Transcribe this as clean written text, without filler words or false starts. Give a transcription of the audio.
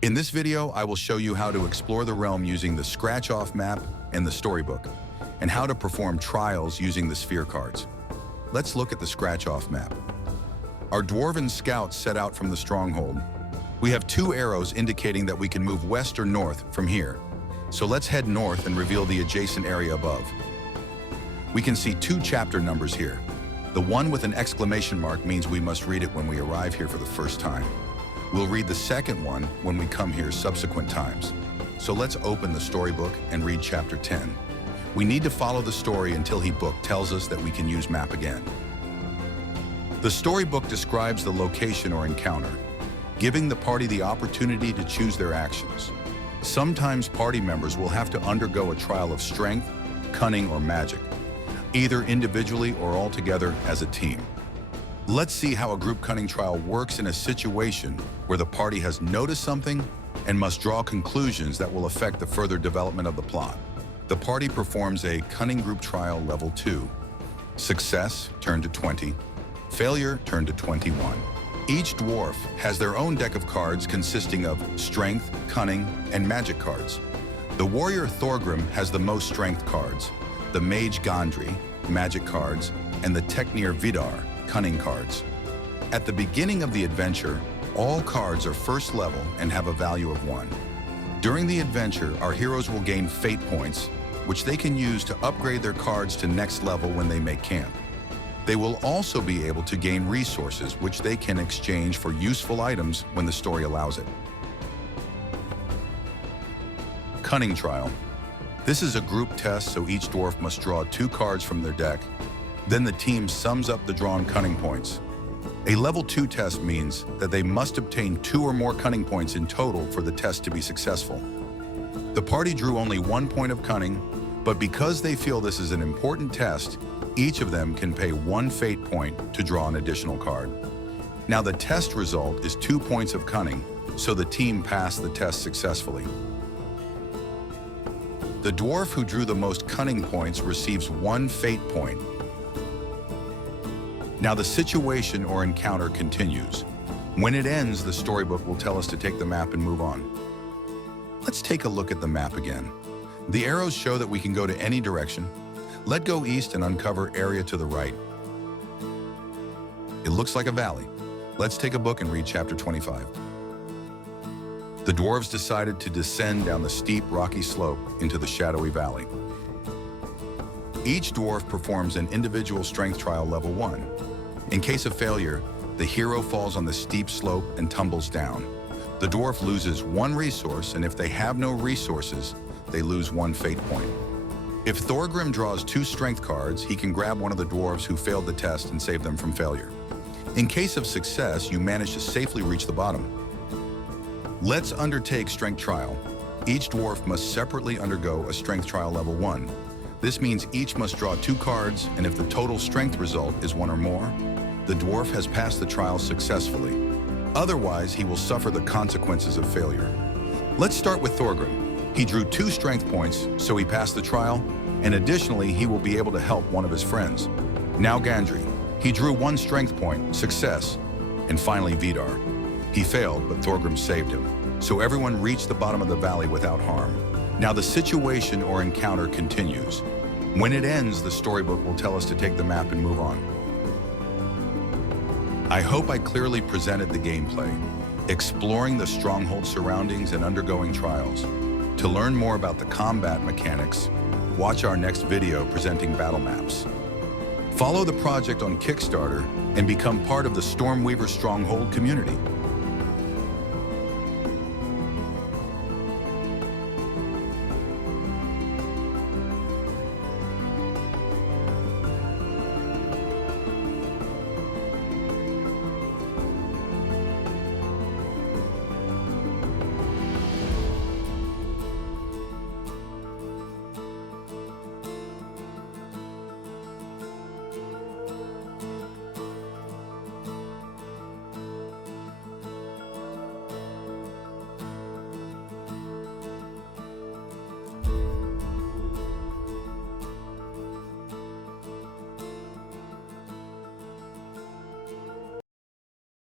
In this video, I will show you how to explore the realm using the scratch-off map and the storybook, and how to perform trials using the sphere cards. Let's look at the scratch-off map. Our dwarven scouts set out from the Stronghold. We have 2 arrows indicating that we can move west or north from here. So let's head north and reveal the adjacent area above. We can see 2 chapter numbers here. The one with an exclamation mark means we must read it when we arrive here for the first time. We'll read the second one when we come here subsequent times. So let's open the storybook and read chapter 10. We need to follow the story until book tells us that we can use map again. The storybook describes the location or encounter, giving the party the opportunity to choose their actions. Sometimes party members will have to undergo a trial of strength, cunning, or magic, either individually or all together as a team. Let's see how a group cunning trial works in a situation where the party has noticed something and must draw conclusions that will affect the further development of the plot. The party performs a cunning group trial level 2. Success, turn to 20. Failure, turn to 21. Each dwarf has their own deck of cards consisting of strength, cunning, and magic cards. The warrior Thorgrim has the most strength cards, the mage Gondry, magic cards, and the techneer Vidar, cunning cards. At the beginning of the adventure, all cards are first level and have a value of 1. During the adventure, our heroes will gain fate points, which they can use to upgrade their cards to next level when they make camp. They will also be able to gain resources which they can exchange for useful items when the story allows it. Cunning Trial. This is a group test, so each dwarf must draw 2 cards from their deck. Then the team sums up the drawn cunning points. A level 2 test means that they must obtain 2 or more cunning points in total for the test to be successful. The party drew only 1 point of cunning, but because they feel this is an important test, each of them can pay 1 fate point to draw an additional card. Now the test result is 2 points of cunning, so the team passed the test successfully. The dwarf who drew the most cunning points receives 1 fate point. Now the situation or encounter continues. When it ends, the storybook will tell us to take the map and move on. Let's take a look at the map again. The arrows show that we can go to any direction. Let go east and uncover area to the right. It looks like a valley. Let's take a book and read chapter 25. The dwarves decided to descend down the steep, rocky slope into the shadowy valley. Each dwarf performs an individual strength trial level 1. In case of failure, the hero falls on the steep slope and tumbles down. The dwarf loses 1 resource, and if they have no resources, they lose 1 fate point. If Thorgrim draws 2 strength cards, he can grab one of the dwarves who failed the test and save them from failure. In case of success, you manage to safely reach the bottom. Let's undertake strength trial. Each dwarf must separately undergo a strength trial level 1. This means each must draw 2 cards, and if the total strength result is 1 or more, the dwarf has passed the trial successfully. Otherwise, he will suffer the consequences of failure. Let's start with Thorgrim. He drew 2 strength points, so he passed the trial, and additionally, he will be able to help one of his friends. Now Gandry. He drew 1 strength point, success, and finally Vidar. He failed, but Thorgrim saved him, so everyone reached the bottom of the valley without harm. Now the situation or encounter continues. When it ends, the storybook will tell us to take the map and move on. I hope I clearly presented the gameplay, exploring the Stronghold surroundings and undergoing trials. To learn more about the combat mechanics, watch our next video presenting battle maps. Follow the project on Kickstarter and become part of the Stormweaver Stronghold community.